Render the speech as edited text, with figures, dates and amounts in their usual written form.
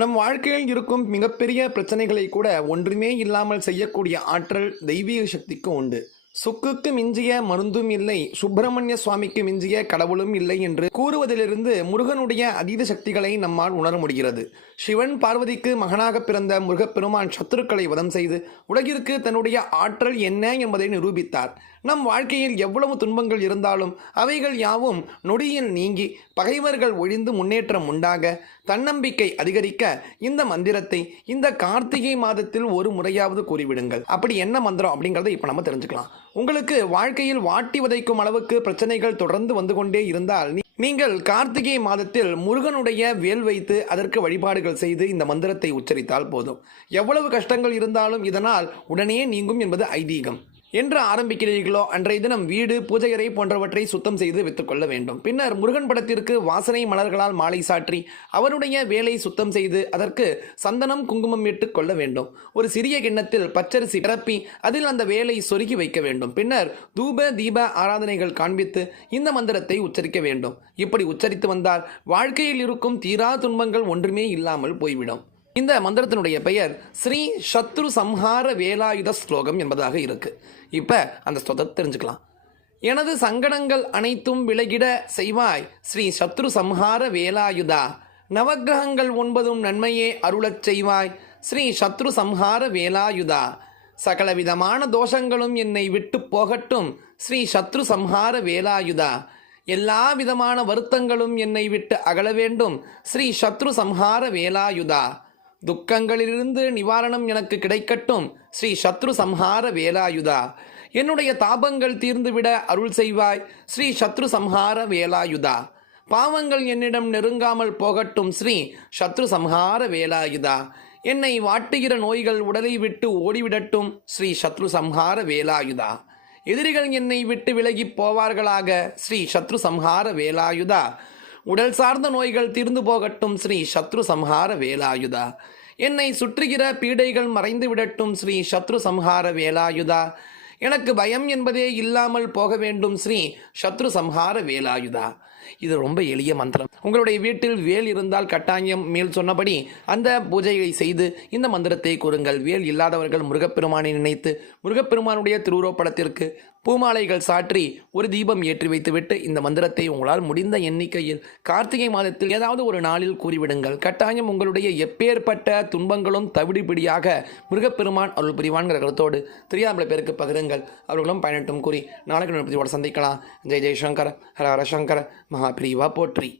நம் வாழ்க்கையில் இருக்கும் மிகப்பெரிய பிரச்சனைகளை கூட ஒன்றுமே இல்லாமல் செய்யக்கூடிய ஆற்றல் தெய்வீக சக்திக்கு உண்டு. சொக்குக்கு மிஞ்சிய மருந்தும் இல்லை, சுப்பிரமணிய சுவாமிக்கு மிஞ்சிய கடவுளும் இல்லை என்று கூறுவதிலிருந்து முருகனுடைய அதீத சக்திகளை நம்மால் உணர முடிகிறது. சிவன் பார்வதிக்கு மகனாக பிறந்த முருகப்பெருமான் சத்துருக்களை வதம் செய்து உலகிற்கு தன்னுடைய ஆற்றல் என்ன என்பதை நிரூபித்தார். நம் வாழ்க்கையில் எவ்வளவு துன்பங்கள் இருந்தாலும் அவைகள் யாவும் நொடியில் நீங்கி பகைவர்கள் ஒழிந்து முன்னேற்றம் உண்டாக தன்னம்பிக்கை அதிகரிக்க இந்த மந்திரத்தை இந்த கார்த்திகை மாதத்தில் ஒரு முறையாவது கூறிவிடுங்கள். அப்படி என்ன மந்திரம் அப்படிங்கிறத இப்போ நம்ம தெரிஞ்சுக்கலாம். உங்களுக்கு வாழ்க்கையில் வாட்டி வதைக்கும் அளவுக்கு பிரச்சனைகள் தொடர்ந்து வந்து கொண்டே இருந்தால் நீங்கள் கார்த்திகை மாதத்தில் முருகனுடைய வேல் வைத்து அதற்கு வழிபாடுகள் செய்து இந்த மந்திரத்தை உச்சரித்தால் போதும். எவ்வளவு கஷ்டங்கள் இருந்தாலும் இதனால் உடனே நீங்கும் என்பது ஐதீகம். என்று ஆரம்பிக்கிறீர்களோ அன்றைய தினம் வீடு, பூஜையறை போன்றவற்றை சுத்தம் செய்து வைத்துக்கொள்ள வேண்டும். பின்னர் முருகன் படத்திற்கு வாசனை மலர்களால் மாலை சாற்றி அவருடைய வேலை சுத்தம் செய்து அதற்கு சந்தனம், குங்குமம் இட்டு கொள்ள வேண்டும். ஒரு சிறிய கிண்ணத்தில் பச்சரிசி நிரப்பி அதில் அந்த வேலை சொருகி வைக்க வேண்டும். பின்னர் தூப தீப ஆராதனைகள் காண்பித்து இந்த மந்திரத்தை உச்சரிக்க வேண்டும். இப்படி உச்சரித்து வந்தால் வாழ்க்கையில் இருக்கும் தீரா துன்பங்கள் ஒன்றுமே இல்லாமல் போய்விடும். இந்த மந்திரத்தினுடைய பெயர் ஸ்ரீ சத்ரு சம்ஹார வேலாயுத ஸ்லோகம் என்பதாக இருக்கு. இப்ப அந்த ஸ்லோகத்தை தெரிஞ்சுக்கலாம். எனது சங்கடங்கள் அனைத்தும் விலகிட செய்வாய் ஸ்ரீ சத்ரு சம்ஹார வேலாயுதா. நவக்கிரகங்கள் 9 நன்மையே அருளச் செய்வாய் ஸ்ரீ சத்ரு சம்ஹார வேலாயுதா. சகலவிதமான தோஷங்களும் என்னை விட்டு போகட்டும் ஸ்ரீ சத்ரு சம்ஹார வேலாயுதா. எல்லா விதமான வருத்தங்களும் என்னை விட்டு அகல வேண்டும் ஸ்ரீ சத்ரு சம்ஹார வேலாயுதா. துக்கங்களிலிருந்து நிவாரணம் எனக்கு கிடைக்கட்டும் ஸ்ரீ சத்ரு சம்ஹார வேலாயுதா. என்னுடைய தாபங்கள் தீர்ந்துவிட அருள் செய்வாய் ஸ்ரீ சத்ரு சம்ஹார வேலாயுதா. பாவங்கள் என்னிடம் நெருங்காமல் போகட்டும் ஸ்ரீ சத்ரு சம்ஹார வேலாயுதா. என்னை வாட்டுகிற நோய்கள் உடலை விட்டு ஓடிவிடட்டும் ஸ்ரீ சத்ரு சம்ஹார வேலாயுதா. எதிரிகள் என்னை விட்டு விலகி போவார்களாக ஸ்ரீ சத்ரு சம்ஹார வேலாயுதா. உடல் சார்ந்த நோய்கள் தீர்ந்து போகட்டும் ஸ்ரீ சத்ரு சம்ஹார வேலாயுதா. என்னை சுற்றுகிற பீடைகள் மறைந்து விடட்டும் ஸ்ரீ சத்ரு சம்ஹார வேலாயுதா. எனக்கு பயம் என்பதே இல்லாமல் போக வேண்டும் ஸ்ரீ சத்ரு சம்ஹார வேலாயுதா. இது ரொம்ப எளிய மந்திரம். உங்களுடைய வீட்டில் வேல் இருந்தால் கட்டாயம் மேல் சொன்னபடி அந்த பூஜையை செய்து இந்த மந்திரத்தை கூறுங்கள். வேல் இல்லாதவர்கள் முருகப்பெருமானை நினைத்து முருகப்பெருமானுடைய திருவுருவப்படத்திற்கு பூமாலைகள் சாற்றி ஒரு தீபம் ஏற்றி வைத்துவிட்டு இந்த மந்திரத்தை உங்களால் முடிந்த எண்ணிக்கையில் கார்த்திகை மாதத்தில் ஏதாவது ஒரு நாளில் கூறிவிடுங்கள். கட்டாயம் உங்களுடைய எப்பேற்பட்ட துன்பங்களும் தவிடுபிடியாக முருகப்பெருமான் அருள் புரிவான்கிற கருத்தோடு தெரியாமல் பேருக்கு பகிருங்கள். அவர்களும் பயனட்டும் கூறி நாளைக்கு சந்திக்கலாம். ஜெய் ஜெய்சங்கர், ஹர ஹர சங்கர, மகாபிரிவா போற்றி.